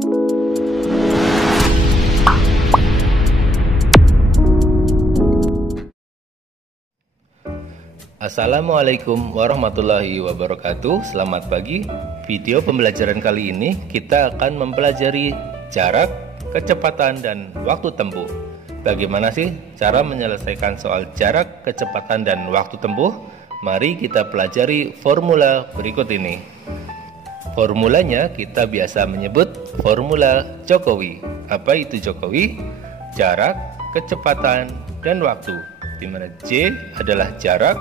Assalamualaikum warahmatullahi wabarakatuh. Selamat pagi. Video pembelajaran kali ini kita akan mempelajari jarak, kecepatan, dan waktu tempuh. Bagaimana sih cara menyelesaikan soal jarak, kecepatan, dan waktu tempuh? Mari kita pelajari formula berikut ini. Formulanya kita biasa menyebut formula Jokowi. Apa itu Jokowi? Jarak, kecepatan, dan waktu, di mana J adalah jarak,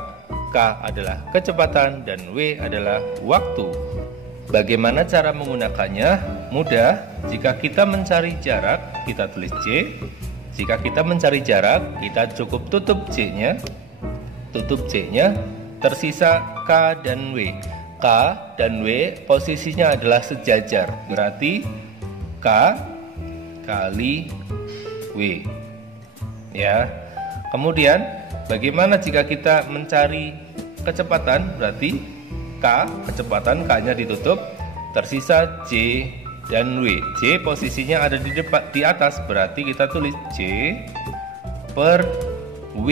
K adalah kecepatan, dan W adalah waktu. Bagaimana cara menggunakannya? Mudah. Jika kita mencari jarak, kita tulis J. Jika kita mencari jarak, kita cukup tutup J-nya. Tutup J-nya, tersisa K dan W. K dan W posisinya adalah sejajar. Berarti K kali W. Ya. Kemudian bagaimana jika kita mencari kecepatan? Berarti K, kecepatan, K-nya ditutup, tersisa J dan W. J posisinya ada di depan, di atas, berarti kita tulis J per W.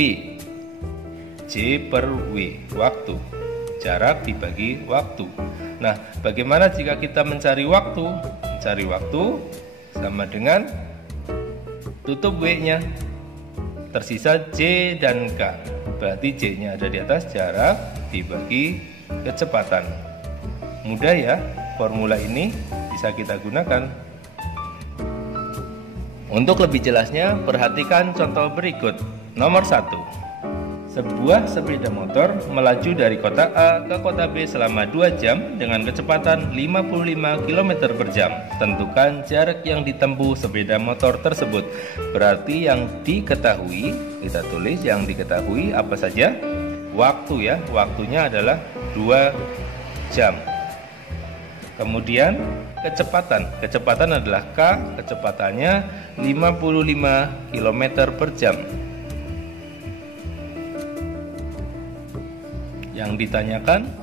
J per W, waktu. Jarak dibagi waktu. Nah, bagaimana jika kita mencari waktu? Mencari waktu sama dengan tutup W-nya, tersisa J dan K. Berarti J-nya ada di atas, jarak dibagi kecepatan. Mudah ya, formula ini bisa kita gunakan. Untuk lebih jelasnya, perhatikan contoh berikut. Nomor 1. Sebuah sepeda motor melaju dari kota A ke kota B selama 2 jam dengan kecepatan 55 km per jam. Tentukan jarak yang ditempuh sepeda motor tersebut. Berarti yang diketahui, kita tulis yang diketahui apa saja? Waktu ya, waktunya adalah 2 jam. Kemudian kecepatan. Kecepatan adalah K, kecepatannya 55 km per jam. Yang ditanyakan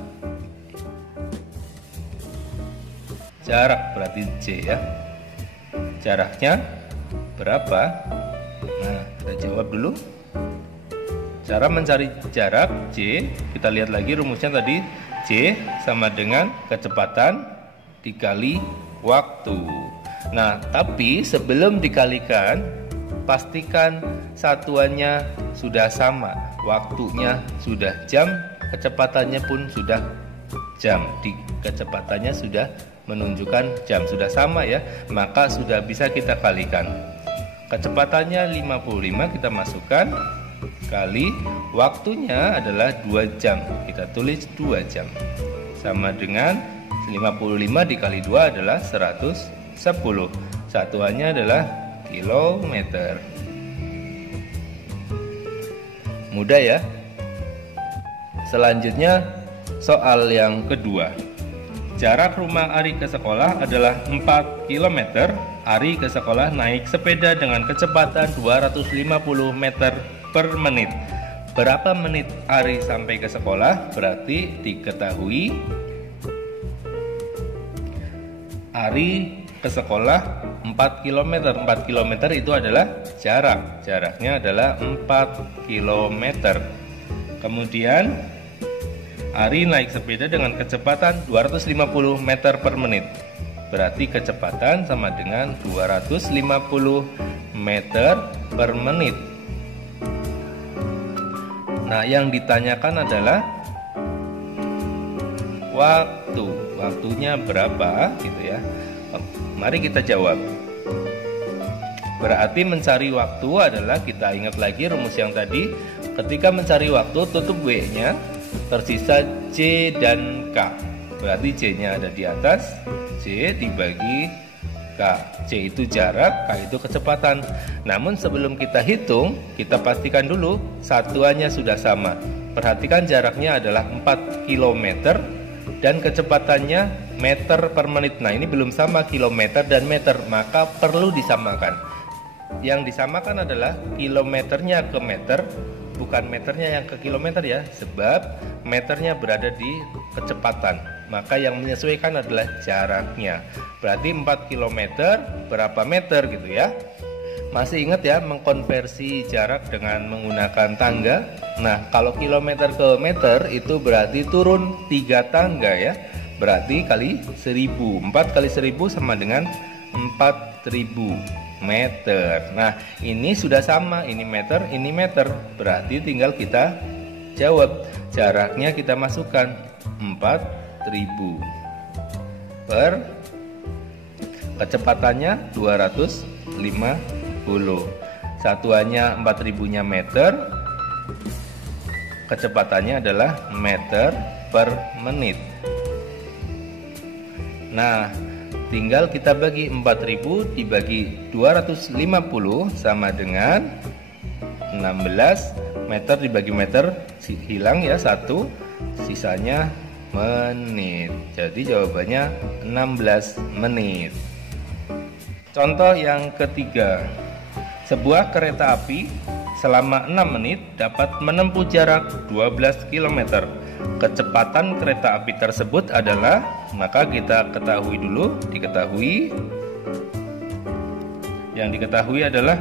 jarak, berarti J ya. Jaraknya berapa? Nah, kita jawab dulu. Cara mencari jarak J, kita lihat lagi rumusnya tadi. J sama dengan kecepatan dikali waktu. Nah, tapi sebelum dikalikan, pastikan satuannya sudah sama. Waktunya sudah jam, kecepatannya pun sudah jam. Di kecepatannya sudah menunjukkan jam, sudah sama ya, maka sudah bisa kita kalikan. Kecepatannya 55 kita masukkan, kali waktunya adalah 2 jam, kita tulis 2 jam, sama dengan 55 dikali 2 adalah 110. Satuannya adalah kilometer. Mudah ya. Selanjutnya soal yang kedua. Jarak rumah Ari ke sekolah adalah 4 km. Ari ke sekolah naik sepeda dengan kecepatan 250 meter per menit. Berapa menit Ari sampai ke sekolah? Berarti diketahui Ari ke sekolah 4 km. 4 km itu adalah jarak. Jaraknya adalah 4 km. Kemudian Ari naik sepeda dengan kecepatan 250 meter per menit. Berarti kecepatan sama dengan 250 meter per menit. Nah, yang ditanyakan adalah waktu. Waktunya berapa gitu ya. Mari kita jawab. Berarti mencari waktu adalah, kita ingat lagi rumus yang tadi. Ketika mencari waktu, tutup W-nya, tersisa J dan K. Berarti J-nya ada di atas, J dibagi K. J itu jarak, K itu kecepatan. Namun sebelum kita hitung, kita pastikan dulu satuannya sudah sama. Perhatikan jaraknya adalah 4 km dan kecepatannya meter per menit. Nah, ini belum sama kilometer dan meter, maka perlu disamakan. Yang disamakan adalah kilometernya ke meter, bukan meternya yang ke kilometer ya, sebab meternya berada di kecepatan. maka yang menyesuaikan adalah jaraknya. Berarti 4 km berapa meter gitu ya. Masih ingat ya mengkonversi jarak dengan menggunakan tangga? Nah, kalau kilometer ke meter itu berarti turun 3 tangga ya. Berarti kali 1000. 4 kali 1000 sama dengan 4000 meter. Nah, ini sudah sama, ini meter, ini meter. Berarti tinggal kita jawab. Jaraknya kita masukkan 4000 per kecepatannya 250. Satuannya 4000-nya meter. Kecepatannya adalah meter per menit. Nah, tinggal kita bagi 4000 dibagi 250 sama dengan 16 meter dibagi meter hilang ya 1, sisanya menit. Jadi jawabannya 16 menit. Contoh yang ketiga. Sebuah kereta api selama 6 menit dapat menempuh jarak 12 km. Kecepatan kereta api tersebut adalah, maka kita ketahui dulu, yang diketahui adalah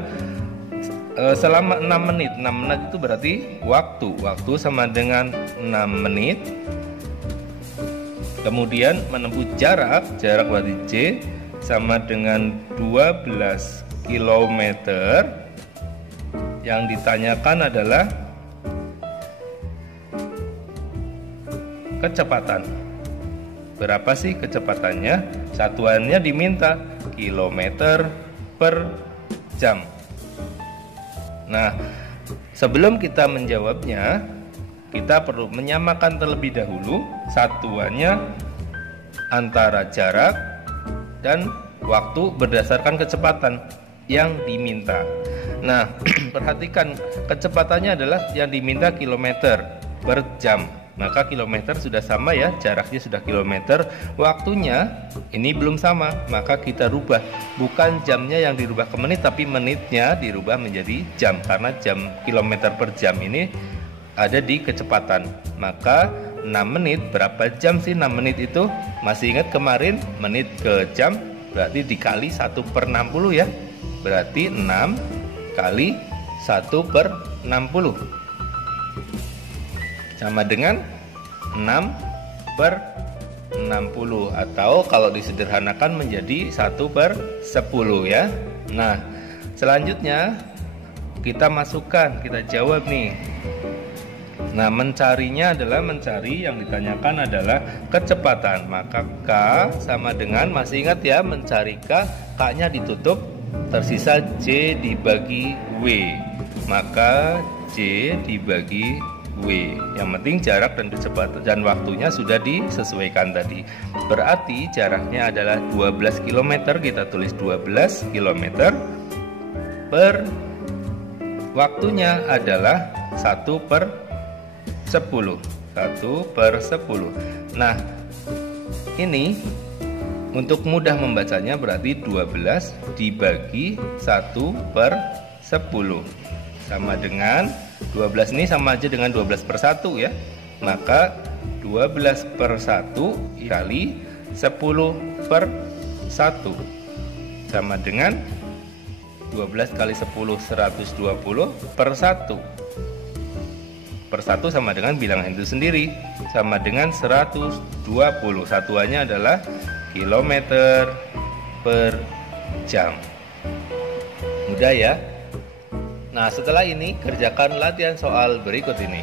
selama 6 menit. 6 menit itu berarti waktu sama dengan 6 menit. Kemudian menempuh jarak berarti J sama dengan 12 km. Yang ditanyakan adalah kecepatan. Berapa sih kecepatannya? Satuannya diminta kilometer per jam. Nah, sebelum kita menjawabnya, kita perlu menyamakan terlebih dahulu satuannya antara jarak dan waktu berdasarkan kecepatan yang diminta. Nah, perhatikan kecepatannya adalah yang diminta kilometer per jam. Maka kilometer sudah sama ya, jaraknya sudah kilometer. Waktunya ini belum sama, maka kita rubah. Bukan jamnya yang dirubah ke menit, tapi menitnya dirubah menjadi jam. Karena jam kilometer per jam ini ada di kecepatan. Maka 6 menit, berapa jam sih 6 menit itu? Masih ingat kemarin menit ke jam berarti dikali 1/60 ya. Berarti 6 kali 1/60 sama dengan 6/60, atau kalau disederhanakan menjadi 1/10 ya. Nah, selanjutnya kita masukkan, kita jawab nih. Nah, mencarinya adalah yang ditanyakan adalah kecepatan. Maka K sama dengan, masih ingat ya, mencari K-nya ditutup, tersisa J dibagi W. Maka J dibagi W. Yang penting jarak dan kecepatan dan waktunya sudah disesuaikan tadi. Berarti jaraknya adalah 12 km, kita tulis 12 km. Per waktunya adalah 1/10. 1/10. Nah, ini untuk mudah membacanya berarti 12 dibagi 1/10 sama dengan 12 ini sama aja dengan 12/1 ya. Maka 12/1 kali 10/1 sama dengan 12 kali 10 120/1. Per 1 sama dengan bilangan itu sendiri, sama dengan 120. Satuannya adalah kilometer per jam. Mudah ya. Nah, setelah ini kerjakan latihan soal berikut ini.